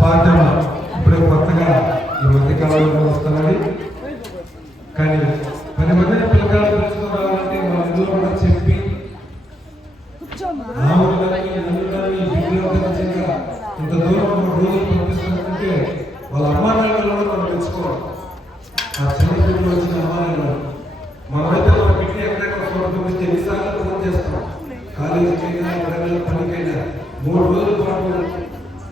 పాఠం ఇప్పుడే కొత్తగా ఈ మధ్యకాలంలో వస్తున్నది కానీ పది మందిని పిల్లకాయలు తెలుసుకోవాలంటే వాళ్ళందరూ కూడా చెప్పి ఆ ఊళ్ళకి, ఈ ఊళ్ళకి, ఈ బిడ్డలకు నిజంగా ఇంత దూరం ఒక రోజులు పంపిస్తుంటే వాళ్ళ అమ్మా నాన్నలు కూడా మనం తెచ్చుకోవాలి ఆ చిన్న పిల్లలు వచ్చిన అమ్మా నాన్నలు మనమైతే మన బిడ్డ ఎక్కడెక్కడ చూడకపోతే ఎన్నిసార్లు ఫోన్ చేస్తాం కాలేజీకైనా ఎక్కడైనా పనికైనా మూడు రోజుల పాటు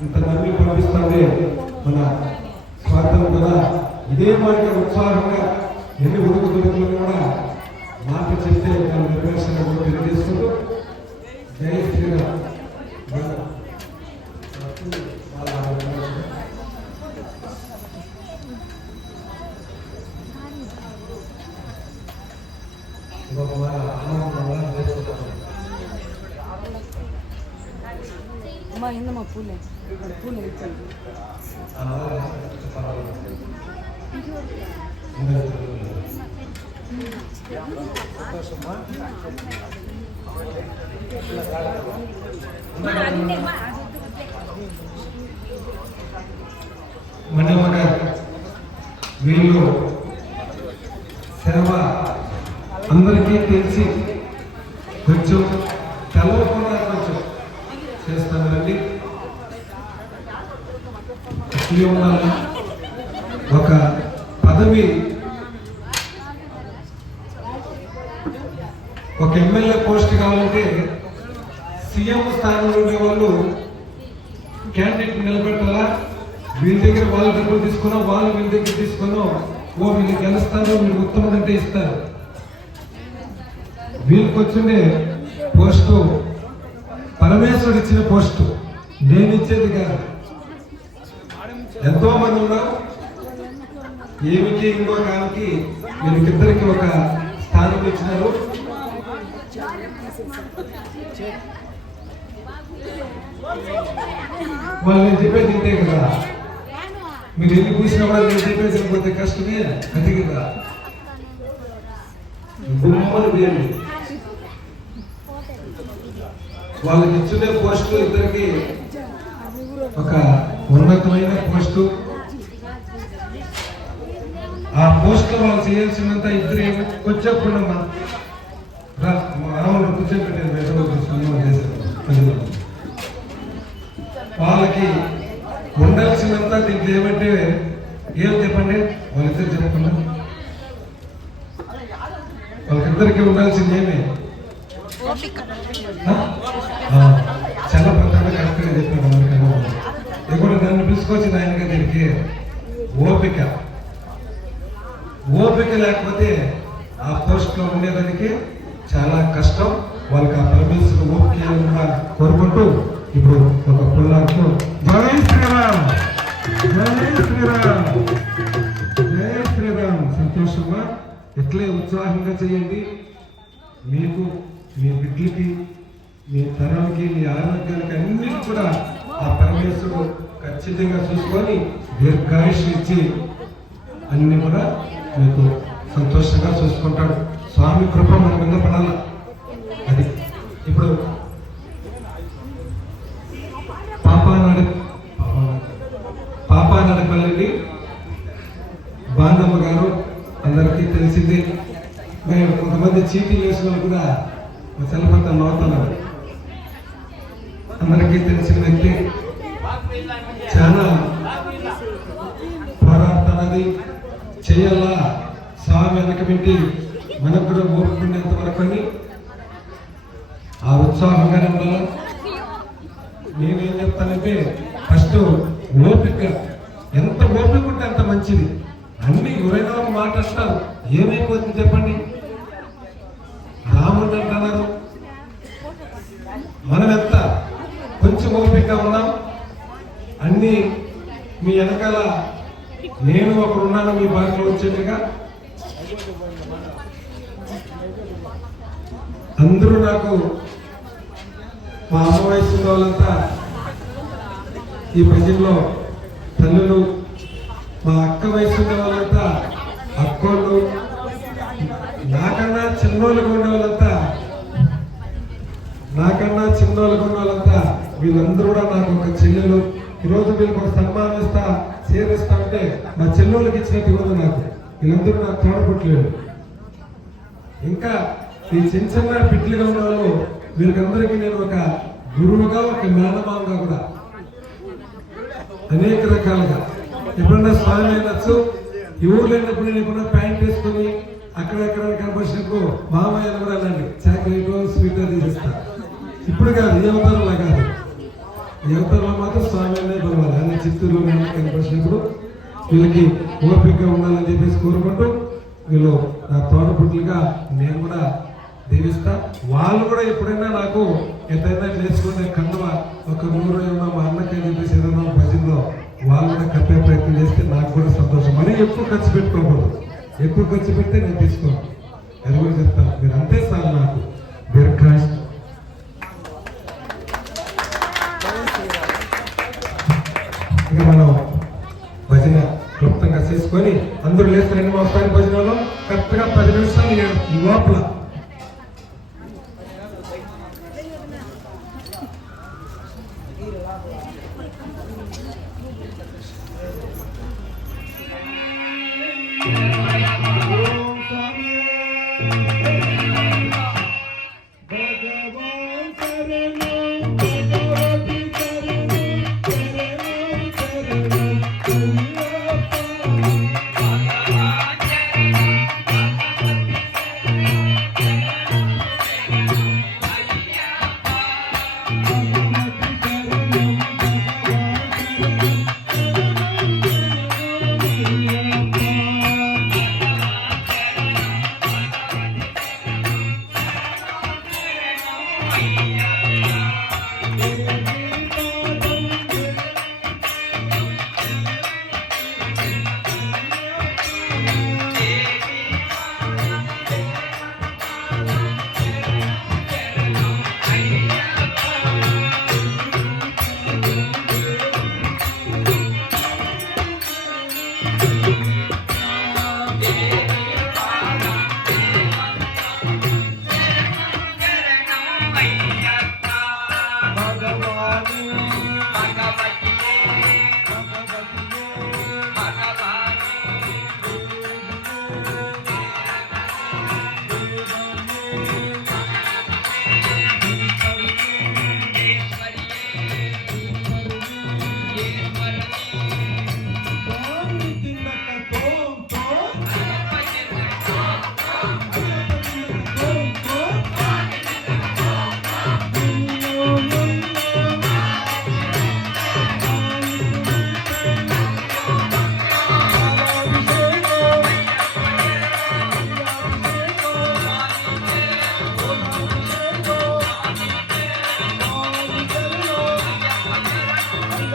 ఇంత నమ్మి పంపిస్తుంటే మన స్వార్థం కదా ఇదే మాదిరిగా ఉత్సాహంగా కూడా మాట చెప్తే దాని నిర్వేశన కూడా జై శ్రీరామ్ ఇంకొక మాట అన్నం వల్ల నేర్చుకుంటాం అమ్మా ఏందమ్మా పూలే పూలే ఇచ్చాను మనమ్మ వీళ్ళు సేవ అందరికీ తెలిసి కొంచెం తెలవకుండా కొంచెం చేస్తానండి ఇట్లే ఉండాలి ఒక పదవి ఒక ఎమ్మెల్యే పోస్ట్ కావాలంటే సీఎం స్థానంలో ఉండే వాళ్ళు క్యాండిడేట్ నిలబెట్టాలా వీళ్ళ దగ్గర వాళ్ళ డబ్బులు తీసుకున్నాం వాళ్ళు వీళ్ళ దగ్గర తీసుకున్నాం ఓ వీళ్ళు గెలుస్తారు వీళ్ళు ఉత్తమం అంటే ఇస్తారు. వీళ్ళకి వచ్చిండే పోస్టు. పరమేశ్వరుడు ఇచ్చిన పోస్టు. నేను ఇచ్చేది కాదు. ఎంతో మంది ఉన్నారు. ఏమిటి ఇంకో కానికి వీళ్ళకిద్దరికి ఒక స్థానం ఇచ్చినారు. వాళ్ళు నేను చెప్పేది ఇంతే కదా. మీరు ఎన్ని కూర్చున్నా కూడా నేను పోతే కష్టమే. అది కదా? గుమ్మలు వేరు. వాళ్ళకి ఇచ్చిన పోస్టు ఇద్దరికి ఒక ఉన్నతమైన పోస్టు. ఆ పోస్ట్ వాళ్ళు చేయాల్సినంత ఇద్దరు ఏమి వచ్చేప్పుడమ్మా రా రాముడు కూర్చోబెట్టారు వెంటనే చేశారు ప్రజలు వాళ్ళకి ఉండాల్సినంత దీంట్లో ఏమంటే ఏం చెప్పండి వాళ్ళిద్దరు చెప్పకుండా వాళ్ళకిద్దరికి ఉండాల్సింది ఏమి ఆ? ఆ, చాలా ప్రధాన కరెక్ట్గా చెప్పారు ఇప్పుడు నన్ను పిలుచుకొచ్చిన ఆయన దగ్గరికి ఓపిక. ఓపిక లేకపోతే బిడ్డలకి మీ తరానికి మీ ఆరోగ్యానికి అన్నిటి కూడా ఆ పరమేశ్వరుడు ఖచ్చితంగా చూసుకొని దీర్ఘాయుష్ ఇచ్చి అన్ని కూడా మీకు సంతోషంగా చూసుకుంటాడు. స్వామి కృప మన మీద పడాల? అది ఇప్పుడు పాపానాడు పాపానడపల్లి బాంధమ్మ గారు అందరికీ తెలిసిందే. మేము కొంతమంది చీటీ వేసిన కూడా చల్లపంత నవ్వుతున్నారు. అందరికీ తెలిసిన వ్యక్తి చాలా పోరాడుతున్నది చేయాలా? స్వామి వెనకబెట్టి మనకు కూడా ఊరుకునేంత వరకు అని ఆ ఉత్సాహంగానే ఉండాలి నేనేం చెప్తానంటే ఫస్ట్ ఓపిక. ఎంత ఓపిక ఉంటే అంత మంచిది. అన్ని ఎవరైనా మాట్లాడతారు. ఏమైపోతుంది చెప్పండి? రాముడు అంటున్నారు. మనం ఎంత కొంచెం ఓపికగా ఉన్నాం? అన్ని మీ వెనకాల నేను ఒకడున్నాను మీ బాధలో వచ్చేట్టుగా? అందరూ నాకు మా అమ్మ వయసు వాళ్ళంతా ఈ ప్రజల్లో తల్లులు మా అక్క వయసు వాళ్ళంతా అక్కోళ్ళు నాకన్నా చిన్నోళ్ళు ఉన్న వాళ్ళంతా నాకన్నా చిన్నోళ్ళుగా ఉన్న వాళ్ళంతా వీళ్ళందరూ కూడా నాకు ఒక చెల్లెలు. ఈరోజు వీళ్ళకి ఒక సన్మానం ఇస్తా సేవిస్తా అంటే మా చెల్లెళ్ళకి ఇచ్చినట్టు ఇవ్వదు నాకు. వీళ్ళందరూ నాకు తోడపుట్టలేదు ఇంకా ఈ చిన్న చిన్న పిట్లుగా ఉన్న వాళ్ళు వీళ్ళకందరికీ నేను ఒక గురువుగా ఒక మేనమామగా కూడా. అనేక రకాలుగా. ఎప్పుడన్నా స్వామి అయినచ్చు ఈ ఊర్లో లేనప్పుడు నేను ఎప్పుడన్నా ప్యాంట్ వేసుకొని అక్కడెక్కడ కనపరిచినప్పుడు మామయ్య కూడా అన్నాడు చాక్లెట్ స్వీట్ తీసిస్తాను ఇప్పుడు కాదు ఏ అవతారంలో కాదు. ఏ అవతారంలో మాత్రం స్వామి అనే బలవాలి ఆయన చిత్తూరులో నేను కనపరిచినప్పుడు వీళ్ళకి ఓపికగా ఉండాలని చెప్పేసి కోరుకుంటూ వీళ్ళు నా తోడపుట్లుగా నేను కూడా దీవిస్తా. వాళ్ళు కూడా ఎప్పుడైనా నాకు ఎంతైనా నేర్చుకునే కన్నవ ఒక నూరు ఏమన్నా మా అన్నకి చెప్పేసి ఏదైనా భజనలో వాళ్ళు కూడా కప్పే ప్రయత్నం చేస్తే నాకు కూడా సంతోషం. మరీ ఎక్కువ ఖర్చు పెట్టుకోకూడదు. ఎక్కువ ఖర్చు పెడితే నేను తీసుకోను. అది చెప్తాను. మీరు అంతే సార్ నాకు దీర్ఘాష్ ఇక మనం భజన క్లుప్తంగా చేసుకొని అందరూ లేస్తే రెండు వస్తాయి భజనలో కరెక్ట్గా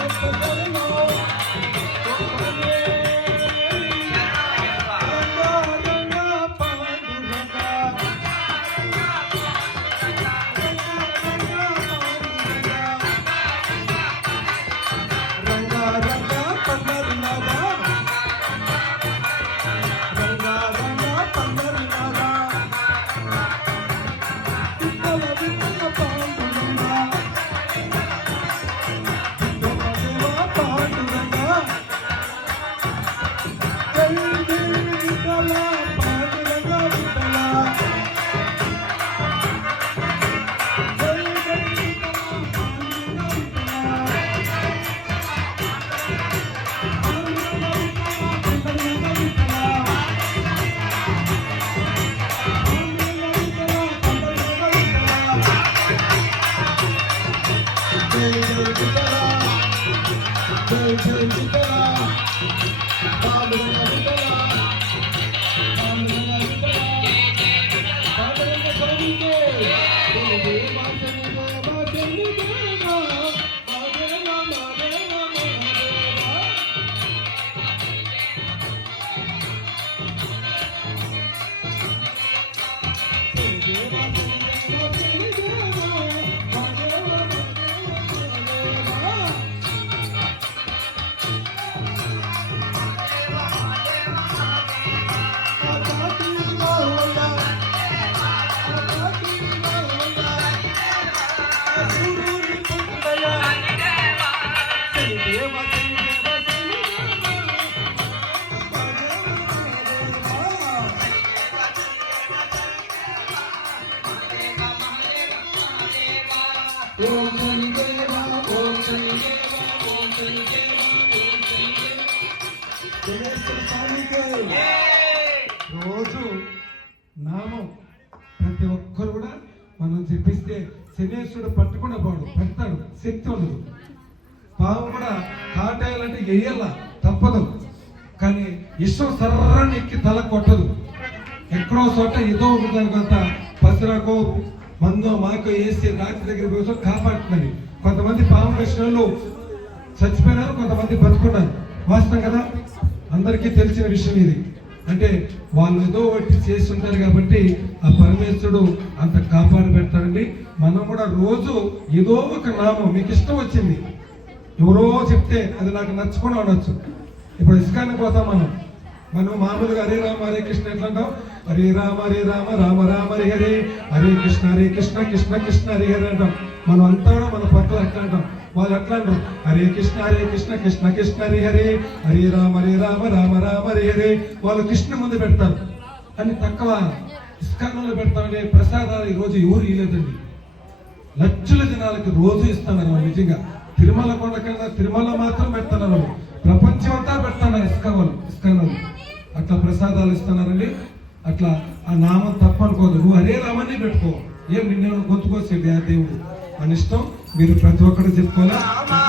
Thank you. Thank you. ఎక్కడో చోట ఏదో ఉంటుంది కొంత పసరకో మందో మాకో వేసి రాత్రి దగ్గర కోసం కాపాడుతుందని కొంతమంది పాము కృష్ణులు చచ్చిపోయినారు కొంతమంది బతుకున్నారు. వాస్తవం కదా? అందరికీ తెలిసిన విషయం ఇది. అంటే వాళ్ళు ఏదో ఒకటి చేస్తుంటారు కాబట్టి ఆ పరమేశ్వరుడు అంత కాపాడు పెడతాడండి. మనం కూడా రోజు ఏదో ఒక నామం మీకు ఇష్టం వచ్చింది. ఎవరో చెప్తే అది నాకు నచ్చుకుని ఉండొచ్చు. ఇప్పుడు ఇస్కాన్ని పోతాం మనం. మనం మామూలుగా హరే రామ హరే కృష్ణ ఎట్లా అంటాం హరే రామ హరే రామ రామ రామ హరే హరే. హరే కృష్ణ హరే కృష్ణ కృష్ణ కృష్ణ హరి హరే అంటాం. మనం అంతా కూడా మన పక్కన అట్లా అంటాం. వాళ్ళు అట్లా అంటారు. హరే కృష్ణ హరే కృష్ణ కృష్ణ కృష్ణ హరే హరే. హరే రామ హరే రామ రామ రామ హరే హరే. వాళ్ళు కృష్ణ ముందు పెడతారు. అని తక్కువ ఇస్కాన్లో పెడతామనే ప్రసాదాలు ఈరోజు రోజు ఎవరు ఇవ్వలేదండి లక్షల జనాలకి రోజు ఇస్తున్నారు నిజంగా. తిరుమల కొండ కింద తిరుమల మాత్రం పెడుతున్నారు ప్రపంచం అంతా పెడుతున్నారు ఇస్కాన్ వాళ్ళు ఇస్కాన్ వాళ్ళు అట్లా ప్రసాదాలు ఇస్తున్నారండి. అట్లా ఆ నామం తప్పనుకోదు నువ్వు హరే రామనే పెట్టుకో ఏం నిన్ను గొంతుకొచ్చేది ఆ దేవుడు మన ఇష్టం మీరు ప్రతి ఒక్కరు చెప్పుకోవాలా రమణ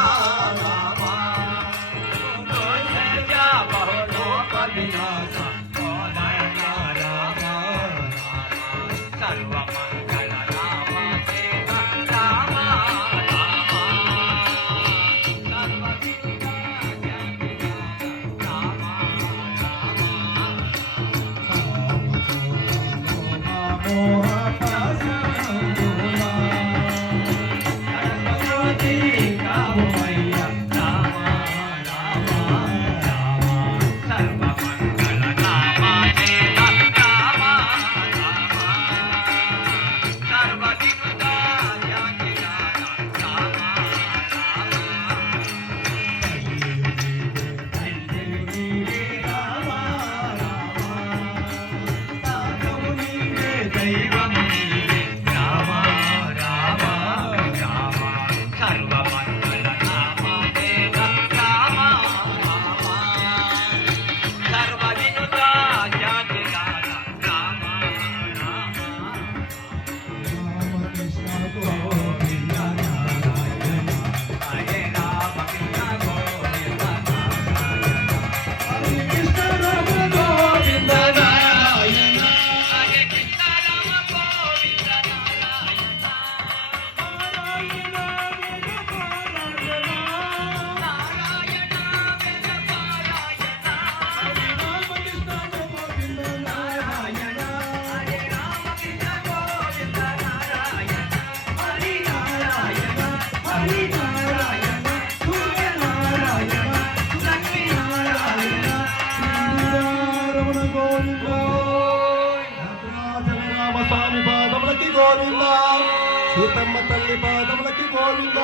సీతమ్మ తల్లి పాదములకి గోవింద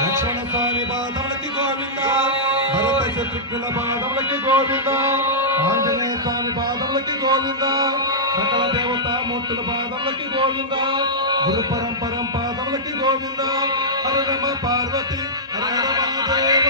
లక్ష్మణ స్వామి పాదములకి గోవింద భరత శత్రుఘ్నుల పాదములకి గోవింద ఆంజనేయ స్వామి పాదములకి గోవింద సకల దేవతామూర్తుల పాదములకి గోవింద గురు పరంపరం పాదములకి గోవింద. అరుణమ పార్వతి హర రమాదేవ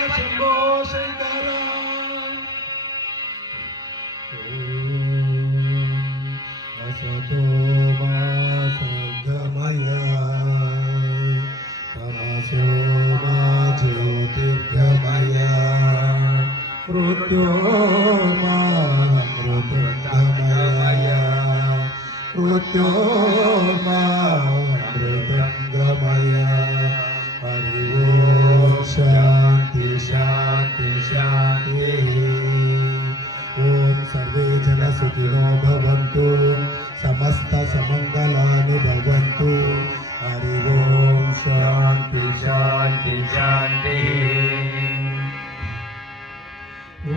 शांती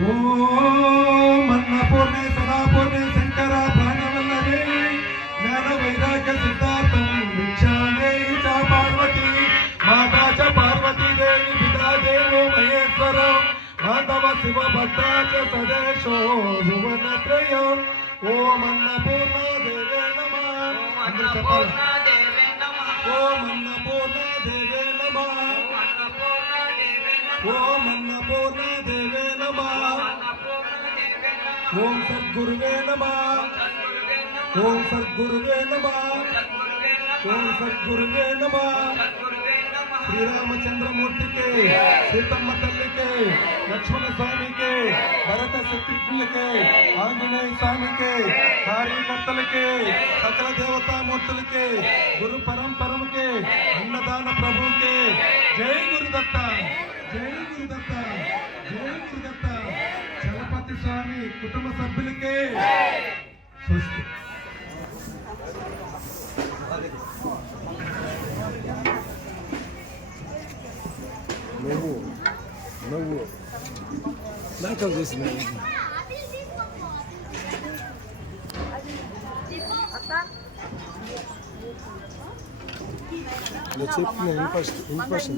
ओम अन्नपूर्णे सदापूर्णे शंकरा प्राणवल्लभे ज्ञान वैराग्य देवी पिता देव महेश्वर माधव शिव भक्ताच्या सदेशो भुवनत्रय देवे ఓం సద్గురువే నమ. ఓం సద్గురువే నమ. ఓం సద్గురువే నమ. శ్రీరామచంద్రమూర్తికి సీతమ్మ తల్లికి లక్ష్మణ స్వామికి భరత శత్రుఘ్నులకి ఆంజనేయ స్వామికి కార్యకర్తలకి సకల దేవతామూర్తులకి గురు పరంపరముకి అన్నదాన ప్రభువుకి. జై గురుదత్త. జై గురుదత్త. జై గురుదత్త. స్వామి కుటుంబ సభ్యులకి స్వస్తి నువ్వు నువ్వు నాటలు చేసిన ఇలా చెప్పిన ఇన్ఫస్ట్ ఇన్ఫర్షన్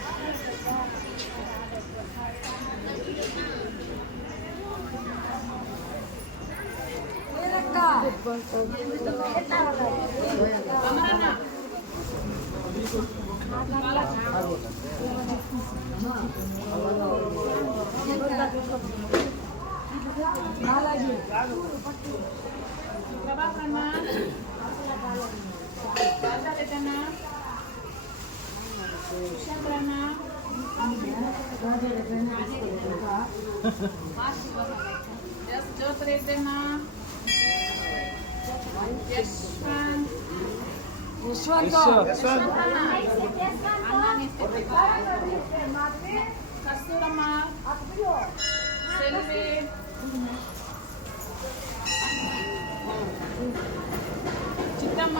నువ్వే అంట. దుష్యన్న నువ్వు మీరిద్దరు కస్తూరమ్మ సెల్వి చిత్తమ్మ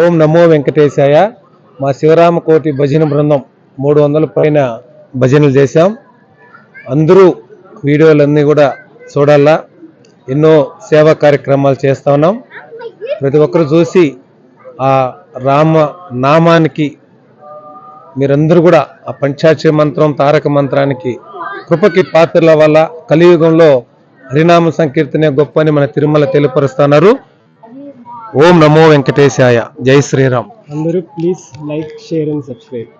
ఓం నమో వెంకటేశాయ. మా శివరామ కోటి భజన బృందం మూడు వందల పైన భజనలు చేశాం. అందరూ వీడియోలన్నీ కూడా చూడాలా? ఎన్నో సేవా కార్యక్రమాలు చేస్తా ఉన్నాం. ప్రతి ఒక్కరు చూసి ఆ రామ నామానికి మీరందరూ కూడా ఆ పంచాక్ష మంత్రం తారక మంత్రానికి కృపకి పాత్రల వల్ల కలియుగంలో హరినామ సంకీర్తనే గొప్ప అని మన తిరుమల తెలియపరుస్తున్నారు ఓం నమో వెంకటేశాయ. జై శ్రీరామ్. అందరూ please like share and subscribe.